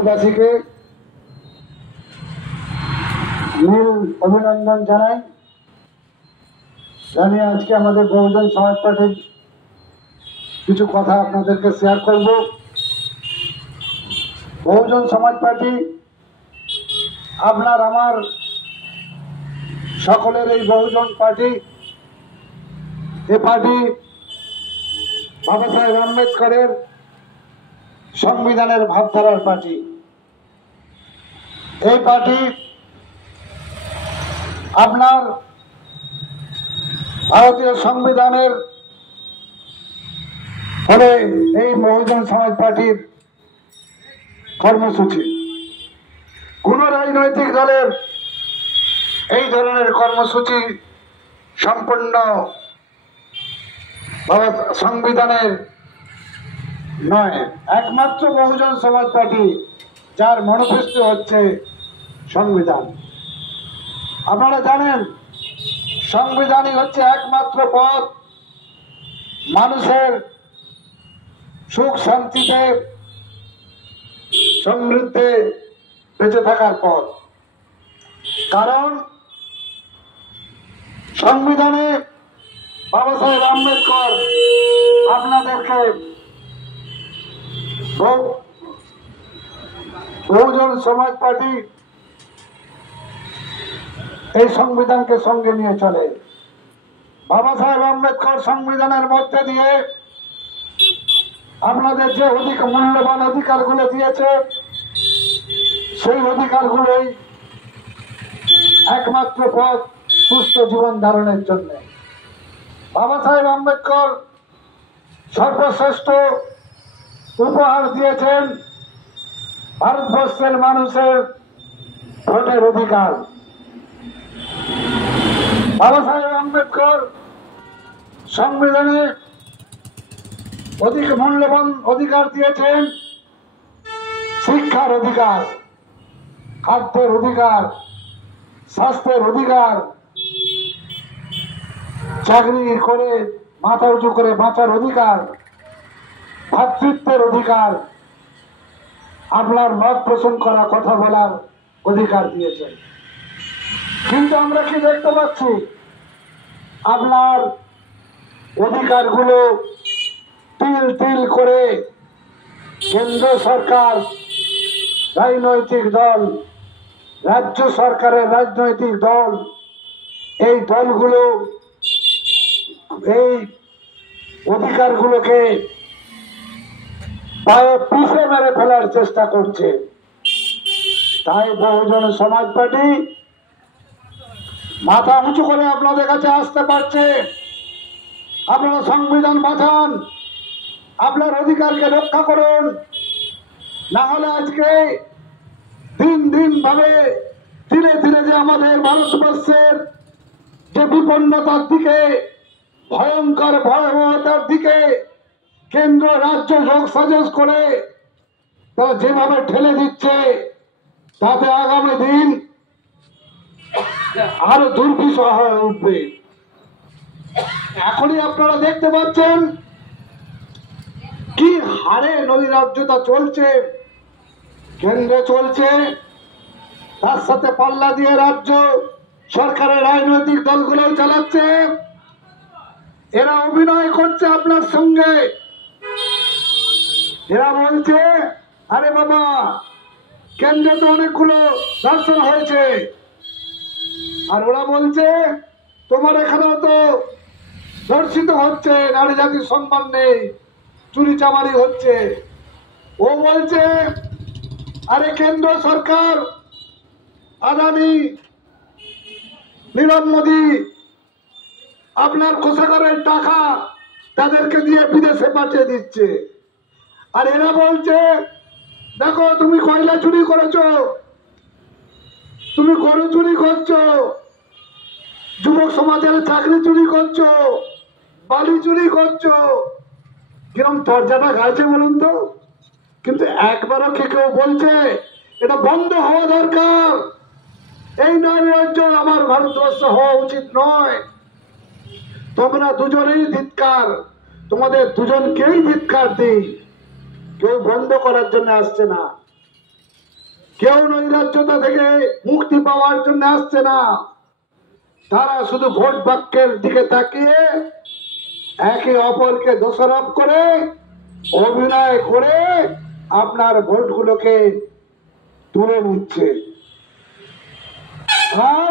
বাসীকে নীল অভিনন্দন জানাই। জানিয়ে আজকে আমাদের বহুজন সমাজ পার্টির কিছু কথা আপনাদেরকে শেয়ার করব। বহুজন সমাজ পার্টি আপনার আমার সকলের এই বহুজন পার্টি, এ পার্টি বাবা সাহেব আম্বেদকরের সংবিধানের ভাবধারার পার্টি। এই পার্টি আপনার ভারতীয় সংবিধানের ফলে এই বহুজন সমাজ পার্টির কর্মসূচি। কোন রাজনৈতিক দলের এই ধরনের কর্মসূচি সম্পূর্ণ সংবিধানের নয়, একমাত্র বহুজন সমাজ পার্টি যার ম্যানিফেস্টো হচ্ছে সংবিধান। আপনারা জানেন সংবিধানই হচ্ছে একমাত্র পথ মানুষের সুখ শান্তিতে সমৃদ্ধে বেঁচে থাকার পথ। কারণ সংবিধানে বাবা সাহেব আম্বেদকর আপনাদেরকে বহুজন সমাজ পার্টি এই সংবিধানকে সঙ্গে নিয়ে চলে। বাবা সাহেব আম্বেদকর সংবিধানের মধ্যে দিয়ে আপনাদের যে মূল্যবান অধিকারগুলো দিয়েছে, সেই অধিকারগুলোই একমাত্র পথ সুস্থ জীবন ধারণের জন্য। বাবা সাহেব আম্বেদকর সর্বশ্রেষ্ঠ উপহার দিয়েছেন ভারতবর্ষের মানুষের ভোটের অধিকার। বাবা সাহেব আম্বেদকর সংবিধানে অধিক মূল্যবান অধিকার দিয়েছেন শিক্ষার অধিকার, খাদ্যের অধিকার, স্বাস্থ্যের অধিকার, চাকরি করে মাথা উঁচু করে বাঁচার অধিকার, ভ্রাতৃত্বের অধিকার, আপনার মত পোষণ করা, কথা বলার অধিকার দিয়েছেন। কিন্তু আমরা কি দেখতে পাচ্ছি? আপনার অধিকারগুলো তিল তিল করে কেন্দ্র সরকার, রাজনৈতিক দল, রাজ্য সরকারের রাজনৈতিক দল, এই দলগুলো এই অধিকারগুলোকে পায়ে পিষে মেরে ফেলার চেষ্টা করছে। তাই বহুজন সমাজ পার্টি মাথা উঁচু করে আপনাদের কাছে আসতে পারছে। আপনারা সংবিধান বাঁচান, আপনার অধিকারকে রক্ষা করুন, না হলে আজকে দিন দিন ভাবে ধীরে ধীরে যে আমাদের ভারতবর্ষের যে বিপন্নতার দিকে, ভয়ঙ্কর ভয়াবহতার দিকে কেন্দ্র রাজ্য যোগ সাজস করে তারা যেভাবে ঠেলে দিচ্ছে, তাতে আগামী দিন আরো দুর্বিষহ হয়ে উঠবে। এখনই আপনারা দেখতে পাচ্ছেন কি হারে নৈরাজ্যতা চলছে, কেন্দ্রে চলছে, তার সাথে পাল্লা দিয়ে রাজ্য সরকারের রাজনৈতিক দলগুলো চালাচ্ছে। এরা অভিনয় করছে আপনার সঙ্গে। এরা বলছে, আরে বাবা, কেন্দ্রে তো অনেকগুলো দর্শন হয়েছে, আর ওরা বলছে তোমার এখানেও তো ধর্ষিত হচ্ছে, নারী জাতির সম্মান নেই, চুরি চামারি হচ্ছে। ও বলছে, আরে কেন্দ্র সরকার আদানি, নীরব মোদী আপনার কোষাগারের টাকা তাদেরকে দিয়ে বিদেশে পাঠিয়ে দিচ্ছে। আর এরা বলছে, দেখো তুমি কয়লা চুরি করেছো, তুমি গরু চুরি করছো, যুবক সমাজের চাকরি চুরি করছো, বালি চুরি করছো। কিরম দরজাটা গাইছে বলুন তো? কিন্তু একবারও কি কেউ বলছে এটা বন্ধ হওয়া দরকার, এই নৈরাজ্য আমার ভারতবর্ষ হওয়া উচিত নয়? তোমরা দুজনেই ধিক্কার, তোমাদের দুজনকেই ধিক্কার দিই। কেউ বন্ধ করার জন্য আসছে না। কেউ নৈরাজ্যতা থেকে মুক্তি পাওয়ার জন্য আসছে না। তারা শুধু ভোট বাক্যের দিকে তাকিয়ে একে অপরকে দোষারোপ করে অভিনয় করে আপনার ভোটগুলোকে তুলে নিচ্ছে। আর